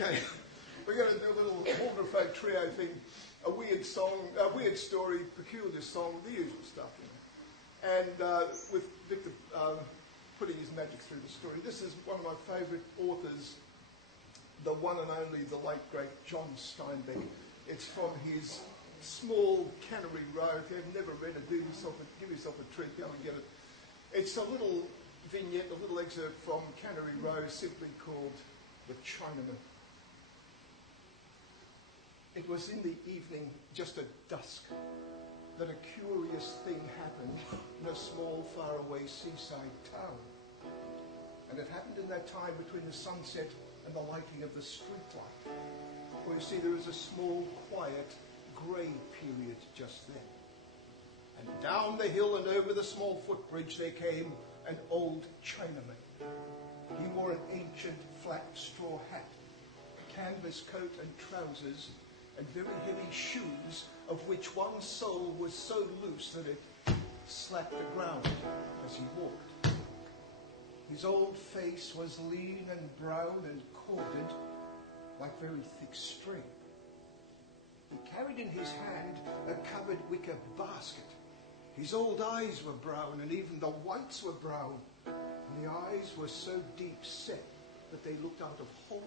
Okay, we're going to do a little HuldreFolk trio thing, a weird song, a weird story, peculiar song, the usual stuff. You know. And with Victor putting his magic through the story. This is one of my favourite authors, the one and only, the late great John Steinbeck. It's from his small Cannery Row. If you've never read it, give yourself a treat, go and get it. It's a little vignette, a little excerpt from Cannery Row, simply called The Chinaman. It was in the evening, just at dusk, that a curious thing happened in a small, faraway seaside town. And it happened in that time between the sunset and the lighting of the streetlight. For you see, there was a small, quiet, grey period just then. And down the hill and over the small footbridge there came an old Chinaman. He wore an ancient flat straw hat, canvas coat and trousers, and very heavy shoes, of which one sole was so loose that it slapped the ground as he walked. His old face was lean and brown and corded, like very thick string. He carried in his hand a covered wicker basket. His old eyes were brown, and even the whites were brown, and the eyes were so deep set that they looked out of holes.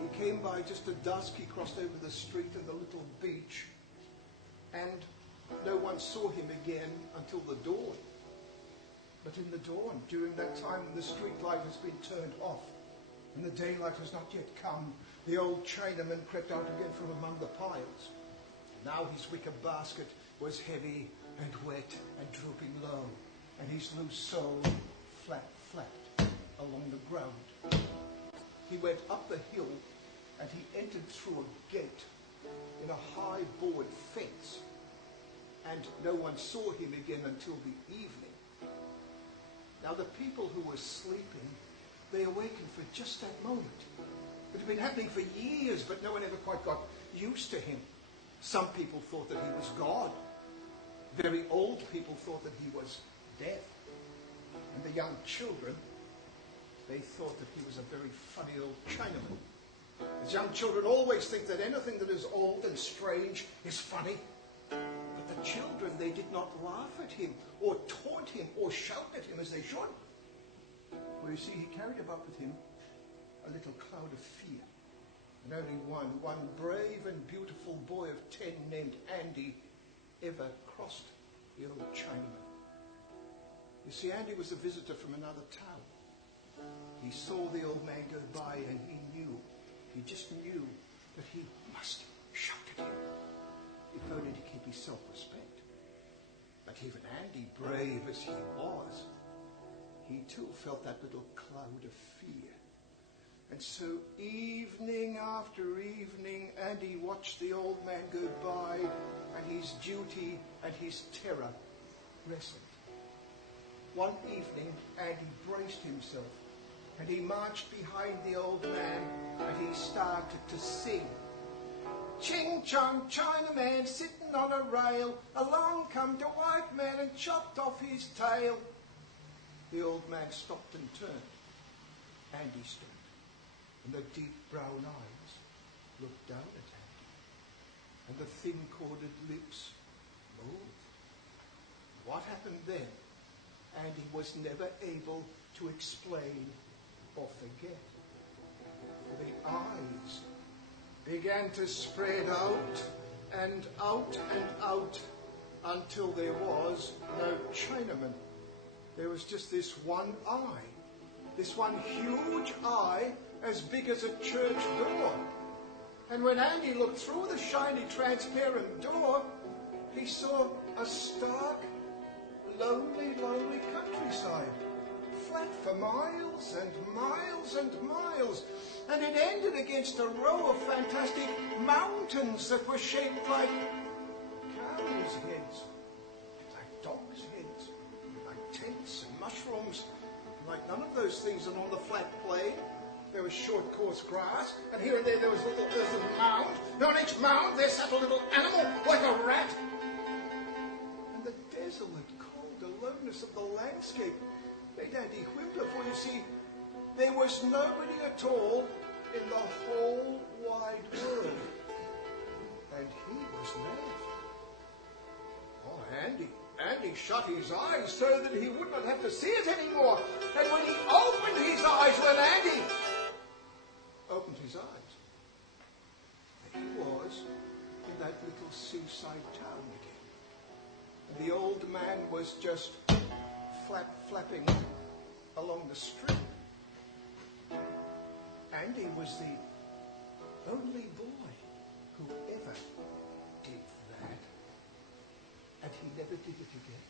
He came by just at dusk. He crossed over the street and the little beach, and no one saw him again until the dawn. But in the dawn, during that time when the street light has been turned off and the daylight has not yet come, the old Chinaman crept out again from among the piles. Now his wicker basket was heavy and wet and drooping low, and his loose sole flapped along the ground. He went up the hill, and he entered through a gate in a high board fence, and no one saw him again until the evening. Now the people who were sleeping, they awakened for just that moment. It had been happening for years, but no one ever quite got used to him. Some people thought that he was God. Very old people thought that he was death. And the young children, they thought that he was a very funny old Chinaman. As young children always think that anything that is old and strange is funny. But the children, they did not laugh at him or taunt him or shout at him as they should. For you see, he carried about with him a little cloud of fear. And only one brave and beautiful boy of 10 named Andy ever crossed the old Chinaman. You see, Andy was a visitor from another town. He saw the old man go by, and he just knew that he must shout at him, if only to keep his self-respect. But even Andy, brave as he was, he too felt that little cloud of fear. And so evening after evening, Andy watched the old man go by, and his duty and his terror wrestled. One evening, Andy braced himself, and he marched behind the old man, and he started to sing. Ching chong, Chinaman sitting on a rail, along come the white man and chopped off his tail. The old man stopped and turned. Andy stood, and the deep brown eyes looked down at Andy, and the thin corded lips moved. What happened then, Andy was never able to explain or forget. The eyes began to spread out and out and out until there was no Chinaman. There was just this one eye, this one huge eye as big as a church door. And when Andy looked through the shiny, transparent door, he saw a stark, lonely, lonely countryside, flat for miles and miles and miles, and it ended against a row of fantastic mountains that were shaped like cows' heads, like dogs' heads, like tents and mushrooms. Like none of those things are on the flat plain. There was short, coarse grass, and here and there was a little mound. And on each mound there sat a little animal, like a rat. And the desolate, cold aloneness of the landscape made Andy whimper, for you see, there was nobody at all in the whole wide world. And he was left. Oh, Andy shut his eyes so that he would not have to see it anymore. And when he opened his eyes, when Andy opened his eyes, there he was in that little seaside town again. And the old man was just flapping along the street. Andy was the only boy who ever did that. And he never did it again.